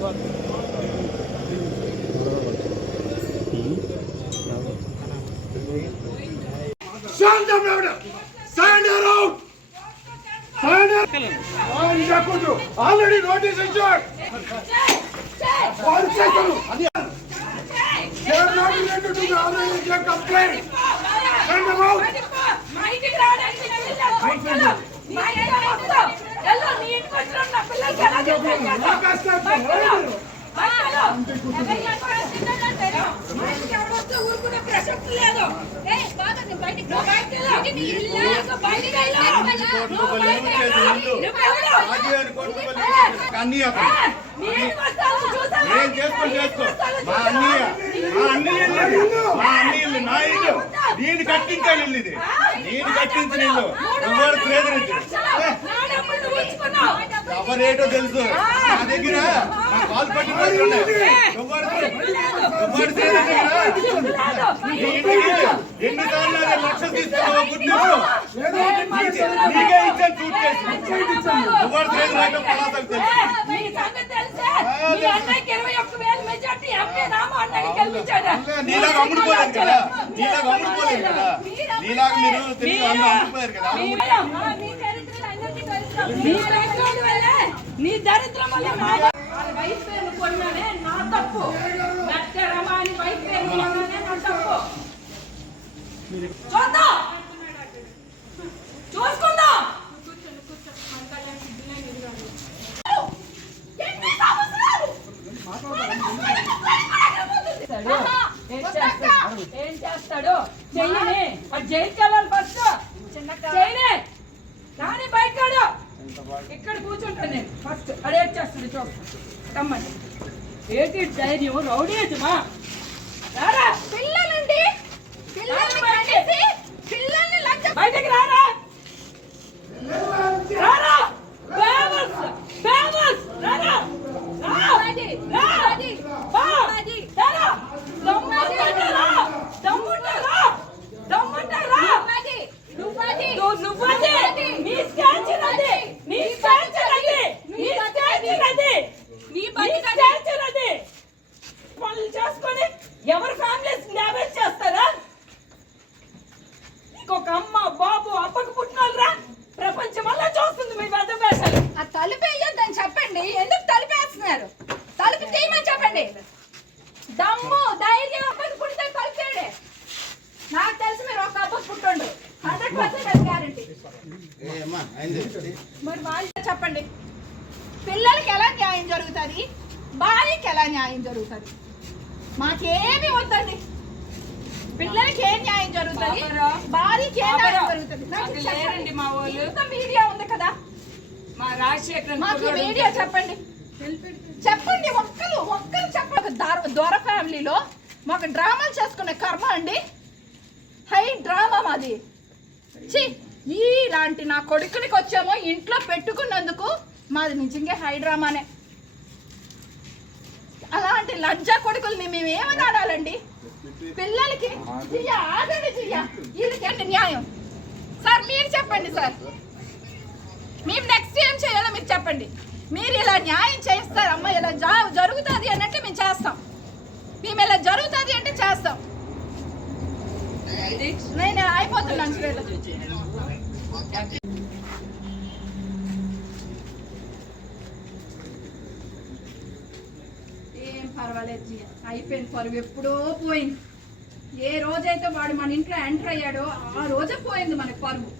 Stand up, brother. Stand around. Stand up. Already notice issued. One second. They are not related to the other complaint. Send them out. నేను కట్టించాను ఇల్లు, ఇది నేను కట్టించిన ఇల్లు. ఎవరేటో తెలుసు నా దగ్గర, నా కాలు పట్టి ఎన్నిసార్లు లక్షలు తీసుకున్నావు గుర్తింపు నీకే ఇచ్చాను చూట్ చేసి ఎవరు తెలియదు పలాసలు తెలుసు. నీలాగా అమ్ముడుపోలేదు కదా, నీలాగా అమ్ముడుపోలేదు కదా, నీలాగా మీరు తెలియదు అమ్ముడుపోయారు కదా. నీ దరిద్రం వల్ల వైఫ్ పేరు కొన్నానే నా తప్పు. రమాని వైఫ్ పేరు కొన్నానే నా తప్పు. చూద్దాం, చూసుకుందాం. ఏం చేస్తాడు చెయ్యని, జైలుకి వెళ్ళాలి ఫస్ట్. చేయనే కానీ బయటకాడు, ఇక్కడ కూర్చుంటాను నేను ఫస్ట్. అదే చేస్తాడు చూస్తాను రమ్మండి. ఏంటి ధైర్యం, రౌడీయమా? రారా పిల్లలండి, పిల్లల్ని బయటకి రారా, రారా చేసుకొని ఎవరి ఫ్యామిలీస్ డ్యామేజ్ చేస్తారా? ఒక అమ్మ బాబు అప్పకు పుట్టినోళ్ళరా ప్రపంచం వల్ల చూస్తుంది మీ పెద్ద వేషాలు. ఆ తలుపు వేయొద్దని చెప్పండి, ఎందుకు తలుపు వేస్తున్నారు? తలుపు తీయమని చెప్పండి. దమ్ము ధైర్యం అప్పకి పుట్టితే తలుపేడే. నాకు తెలిసి మీరు ఒక అప్పకు పుట్టుండ్రు, 100% గ్యారంటీ. మరి వాళ్ళు చెప్పండి, పిల్లలకి ఎలా న్యాయం జరుగుతుంది, భార్యకి ఎలా న్యాయం జరుగుతుంది? మాకేమి వద్దండి. పిల్లలకి ఏం న్యాయం జరుగుతుంది, భార్యకి ఏం న్యాయం జరుగుతుంది? మా వాళ్ళు మీడియా ఉంది కదా, మా రాజశేఖర్ మాకు మీడియా చెప్పండి, చెప్పండి. ఒక్కరు చెప్పండి. దొర ఫ్యామిలీలో మాకు డ్రామాలు చేసుకునే కర్మ అండి, హై డ్రామా మాది. ఇలాంటి నా కొడుకునికి వచ్చామో ఇంట్లో పెట్టుకున్నందుకు మాది నిజంగా హై డ్రామానే. అలాంటి లజ్జా కొడుకుల్ని మేము ఏమని ఆడాలండి? పిల్లలకి ఆగండి వీళ్ళకేంటి న్యాయం? సార్ మీరు చెప్పండి సార్, మేము నెక్స్ట్ ఏం చేయాలో మీరు చెప్పండి. మీరు ఇలా న్యాయం చేస్తారు, అమ్మ ఇలా జరుగుతుంది అని అంటే మేము చేస్తాం, మేము ఇలా జరుగుతుంది అంటే చేస్తాం. నేను అయిపోతున్నాను. ఏం పర్వాలేదు జీ, అయిపోయింది పరువు, ఎప్పుడో పోయింది. ఏ రోజైతే వాడు మన ఇంట్లో ఎంటర్ అయ్యాడో ఆ రోజే పోయింది మనకి పరువు.